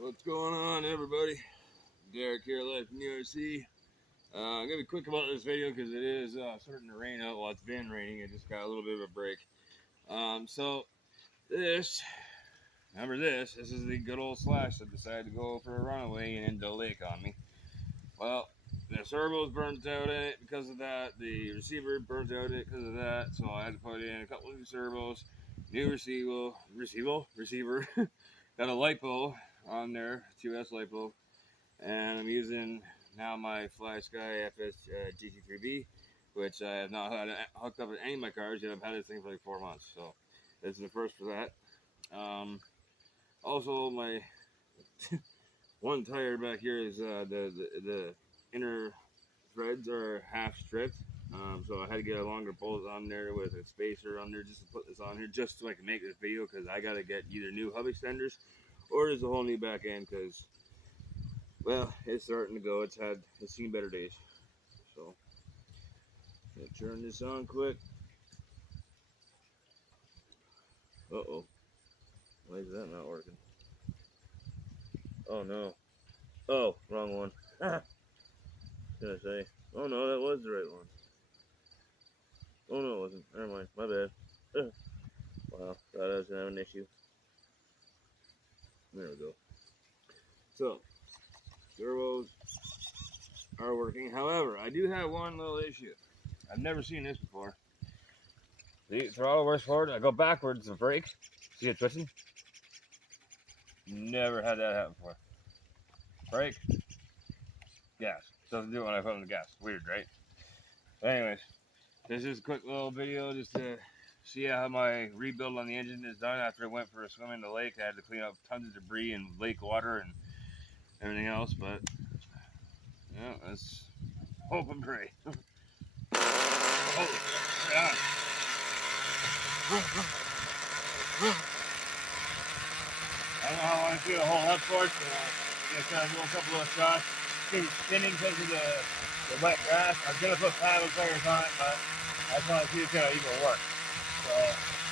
What's going on, everybody? Derek here, live from URC. I'm gonna be quick about this video because it is starting to rain out. Well, it's been raining. It just got a little bit of a break. So this is the good old Slash that decided to go for a runaway and into a lake on me. Well, the servo's burnt out in it because of that. The receiver burnt out in it because of that. So I had to put in a couple of new servos, new receiver. Got a lipo on there, 2S lipo, and I'm using now my Fly Sky FS GT3B, which I have not had hooked up with any of my cars yet. I've had this thing for like 4 months, so this is the first for that. Also, my one tire back here is the inner threads are half stripped, so I had to get a longer bolt on there with a spacer on there just to put this on here, just so I can make this video, because I got to get either new hub extenders or there's a whole new back end, because, well, it's starting to go. It's seen better days. So, gonna turn this on quick. Uh-oh. Why is that not working? Oh, no. Oh, wrong one. Gonna say. Oh, no, that was the right one. Oh, no, it wasn't. Never mind. My bad. Wow, thought I was gonna have an issue. There we go. So, servos are working. However, I do have one little issue. I've never seen this before. The throttle works forward. I go backwards to brake. See it twisting? Never had that happen before. Brake. Gas. Doesn't do it when I put on the gas. Weird, right? But anyways, this is a quick little video just to see how my rebuild on the engine is done after I went for a swim in the lake. I had to clean up tons of debris and lake water and everything else, but yeah, let's hope and pray. Oh, yeah. I don't know how I want to do a whole hub torch, but just kind of do a couple of shots. It's spinning because of the wet grass. I was going to put paddle tires on it, but I just want to see if it's going to even work. So,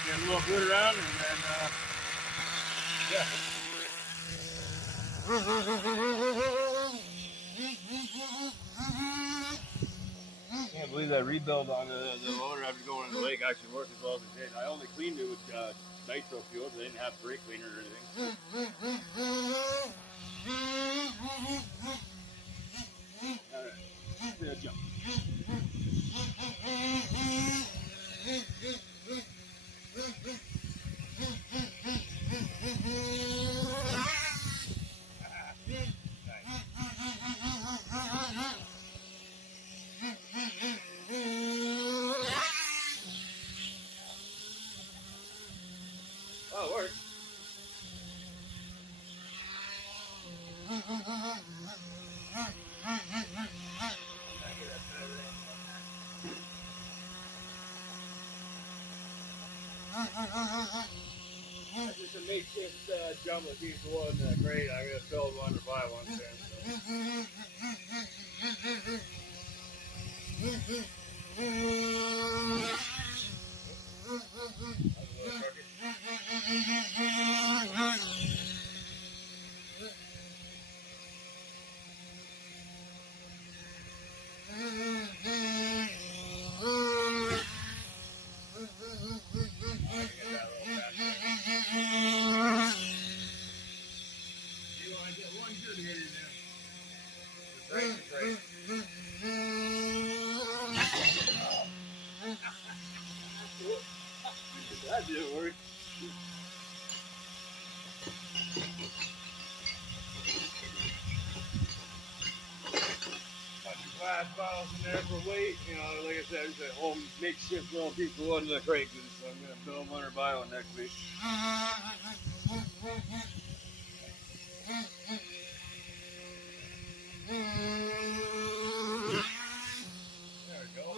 get a little boot around and then, yeah. Can't believe that rebuild on the motor after going in the lake actually worked as well as it did. I only cleaned it with nitro fuel, so I didn't have brake cleaner or anything. Alright, jump. Oh, it works. That's just a makeshift drum with these one crate. I'm going to build one or buy one soon. That didn't work. Bunch of glass bottles in there for weight. You know, like I said, it's a whole makeshift little piece of wood in the crate. So I'm going to build one or buy one next week. There we go.